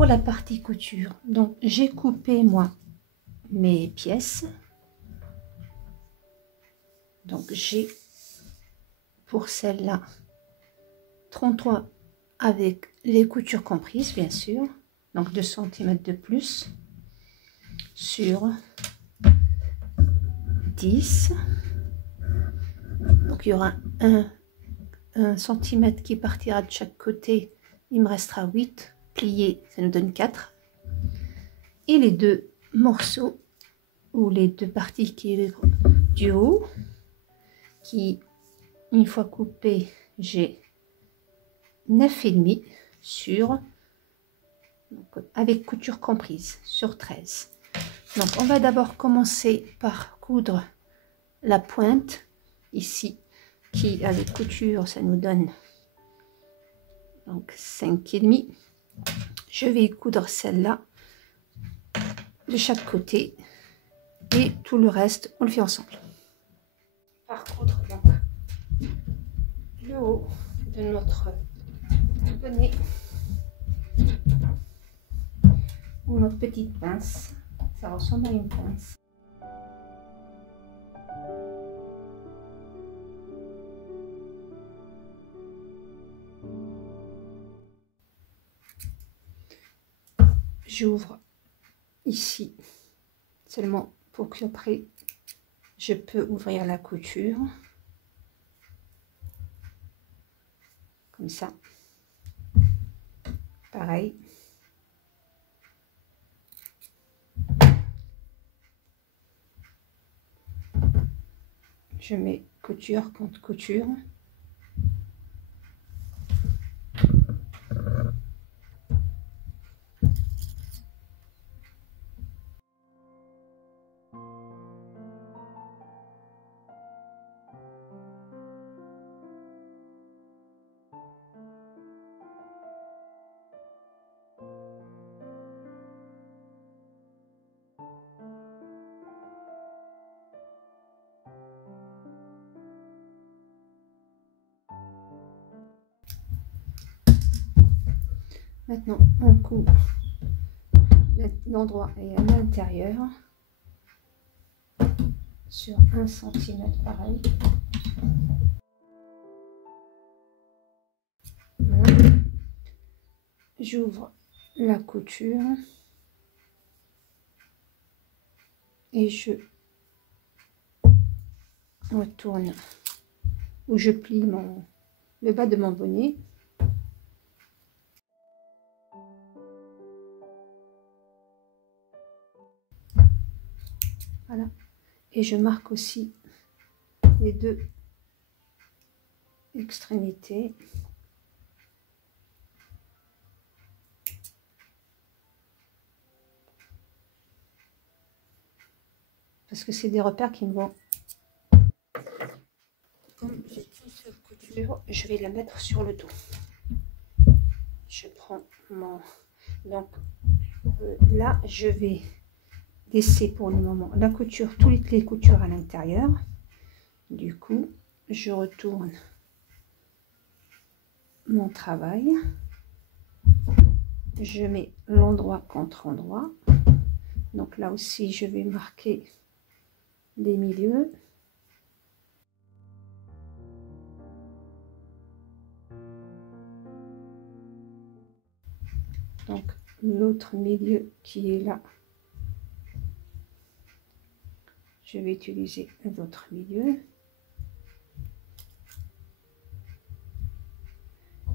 pour la partie couture, donc j'ai coupé moi mes pièces. Donc j'ai pour celle-là 33 avec les coutures comprises bien sûr, donc 2 cm de plus sur 10. Donc il y aura un centimètre qui partira de chaque côté, il me restera 8 pliés, ça nous donne 4. Et les deux morceaux ou les deux parties qui est du haut, qui une fois coupé, j'ai 9,5 sur, donc, avec couture comprise sur 13. Donc on va d'abord commencer par coudre la pointe ici, qui avec couture ça nous donne donc 5,5. Je vais coudre celle-là de chaque côté et tout le reste on le fait ensemble. Par coudre donc le haut de notre bonnet ou notre petite pince, ça ressemble à une pince. J'ouvre ici seulement pour qu'après je peux ouvrir la couture comme ça, pareil. Je mets couture contre couture. Maintenant, on coupe l'endroit et à l'intérieur sur 1 cm pareil. Voilà. J'ouvre la couture et je retourne où je plie le bas de mon bonnet. Voilà. Et je marque aussi les deux extrémités. Parce que c'est des repères qui me vont. Comme j'ai une seule couture, je vais la mettre sur le dos. Je prends mon... Donc là, je vais laisser pour le moment la couture, toutes les coutures à l'intérieur. Du coup, je retourne mon travail. Je mets l'endroit contre endroit. Donc là aussi, je vais marquer les milieux. Donc l'autre milieu qui est là, je vais utiliser l'autre milieu.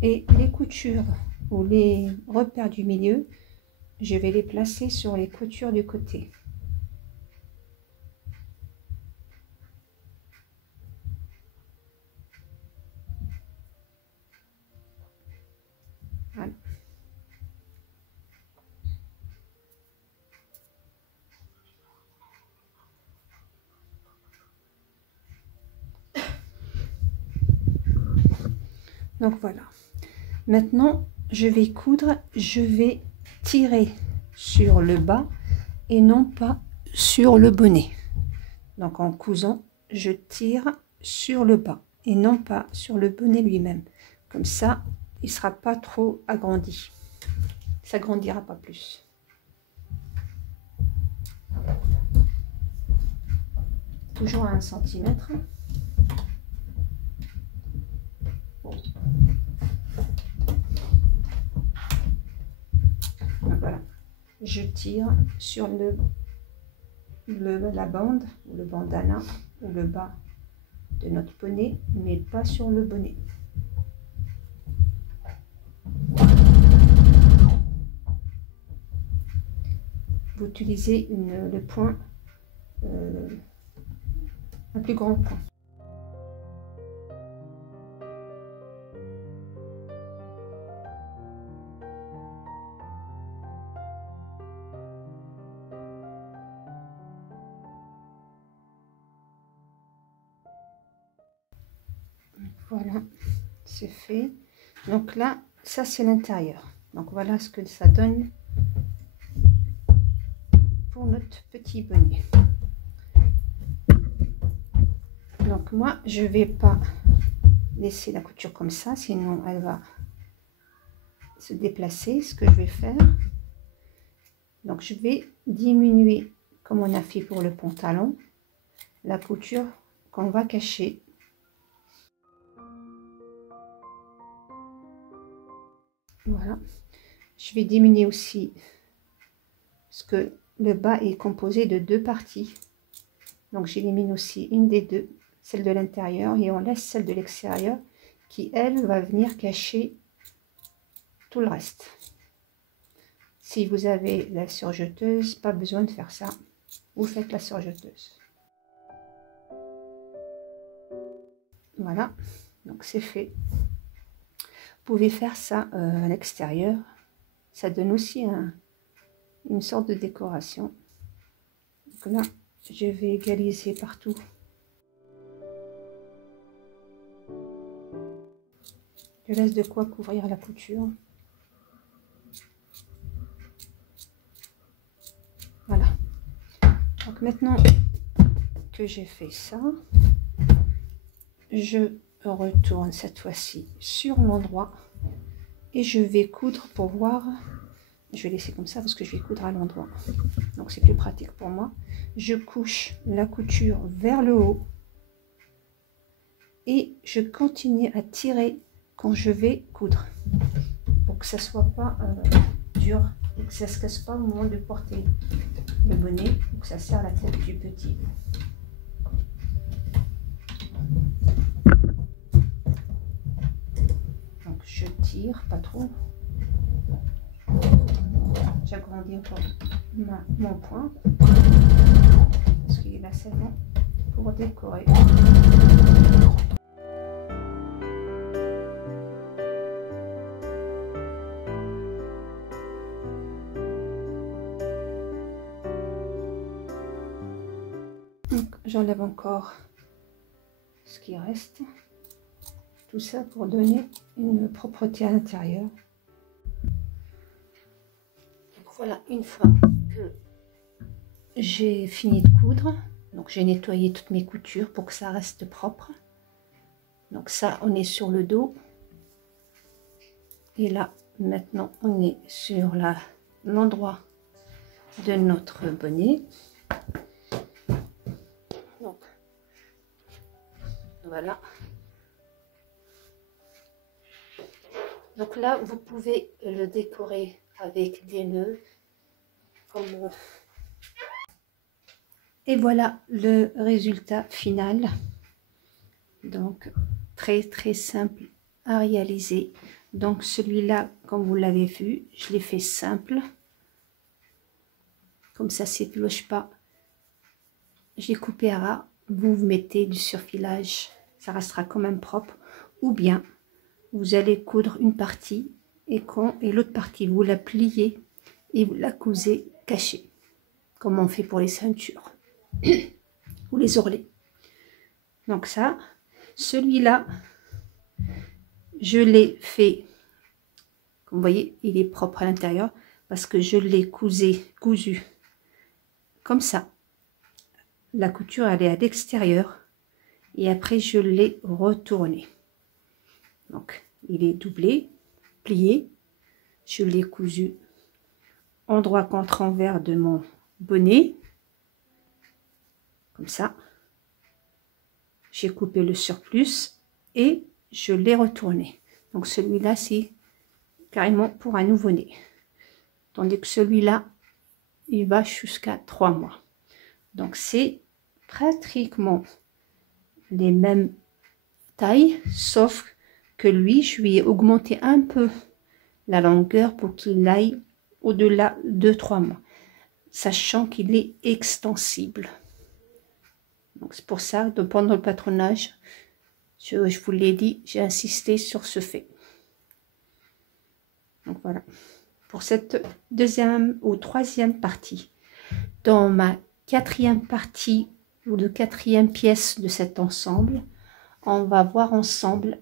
Et les coutures ou les repères du milieu, je vais les placer sur les coutures du côté. Voilà. Donc voilà. Maintenant, je vais coudre, je vais tirer sur le bas et non pas sur le bonnet. Donc en cousant, je tire sur le bas et non pas sur le bonnet lui-même. Comme ça, il ne sera pas trop agrandi. ça grandira pas plus. Toujours à 1 centimètre. Voilà, je tire sur la bande ou le bandana ou le bas de notre bonnet, mais pas sur le bonnet. Vous utilisez le point, un plus grand point. Voilà, c'est fait. Donc là, ça c'est l'intérieur. Donc voilà ce que ça donne pour notre petit bonnet. Donc moi, je vais pas laisser la couture comme ça, sinon elle va se déplacer. Ce que je vais faire, donc je vais diminuer, comme on a fait pour le pantalon, la couture qu'on va cacher. Voilà, je vais diminuer aussi, parce que le bas est composé de 2 parties. Donc j'élimine aussi une des deux, celle de l'intérieur, et on laisse celle de l'extérieur qui, elle, va venir cacher tout le reste. Si vous avez la surjeteuse, pas besoin de faire ça. Vous faites la surjeteuse. Voilà, donc c'est fait. Vous pouvez faire ça à l'extérieur. Ça donne aussi une sorte de décoration. Donc là, je vais égaliser partout. Je laisse de quoi couvrir la couture. Voilà. Donc maintenant que j'ai fait ça, je retourne cette fois-ci sur l'endroit et je vais coudre pour voir. Je vais laisser comme ça parce que je vais coudre à l'endroit. Donc c'est plus pratique pour moi. Je couche la couture vers le haut et je continue à tirer quand je vais coudre pour que ça soit pas dur et que ça se casse pas au moment de porter le bonnet ou que ça serre la tête du petit. Donc je tire pas trop. J'agrandis encore mon point parce qu'il est là seulement pour décorer. J'enlève encore ce qui reste, tout ça pour donner une propreté à l'intérieur. Voilà, une fois que j'ai fini de coudre, donc j'ai nettoyé toutes mes coutures pour que ça reste propre. Donc ça, on est sur le dos. Et là, maintenant, on est sur l'endroit de notre bonnet. Donc, voilà. Donc là, vous pouvez le décorer avec des nœuds. Et voilà le résultat final. Donc, très simple à réaliser. Donc, celui-là, comme vous l'avez vu, je l'ai fait simple. Comme ça, s'épluche pas. J'ai coupé à ras. Vous mettez du surfilage. Ça restera quand même propre. Ou bien, vous allez coudre une partie et l'autre partie, vous la pliez et vous la cousez cachée. Comme on fait pour les ceintures ou les ourlets. Donc ça, celui-là, je l'ai fait, comme vous voyez, il est propre à l'intérieur parce que je l'ai cousu comme ça. La couture, elle est à l'extérieur et après je l'ai retourné. Donc, il est doublé, plié, je l'ai cousu endroit contre envers de mon bonnet, comme ça. J'ai coupé le surplus et je l'ai retourné. Donc celui-là, c'est carrément pour un nouveau-né. Tandis que celui-là, il va jusqu'à 3 mois. Donc c'est pratiquement les mêmes tailles, sauf que lui, je lui ai augmenté un peu la longueur pour qu'il aille au-delà de 3 mois, sachant qu'il est extensible. Donc c'est pour ça que pendant le patronage, je vous l'ai dit, j'ai insisté sur ce fait. Donc voilà, pour cette deuxième ou troisième partie. Dans ma quatrième partie ou de quatrième pièce de cet ensemble, on va voir ensemble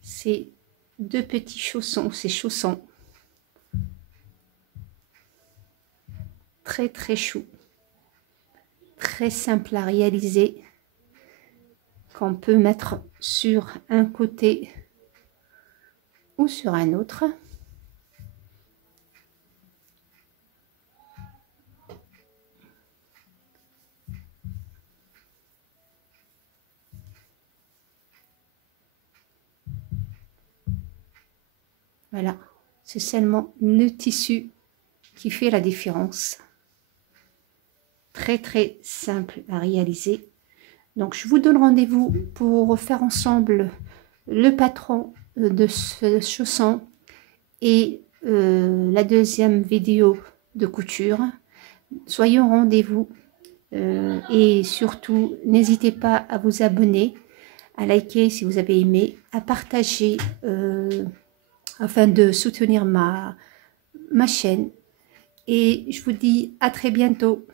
ces deux petits chaussons, ces chaussons très très chou, très simple à réaliser, qu'on peut mettre sur un côté ou sur un autre. Voilà, c'est seulement le tissu qui fait la différence. Très très simple à réaliser. Donc je vous donne rendez-vous pour faire ensemble le patron de ce chausson et la deuxième vidéo de couture. Soyez au rendez-vous et surtout n'hésitez pas à vous abonner, à liker si vous avez aimé, à partager afin de soutenir ma chaîne. Et je vous dis à très bientôt.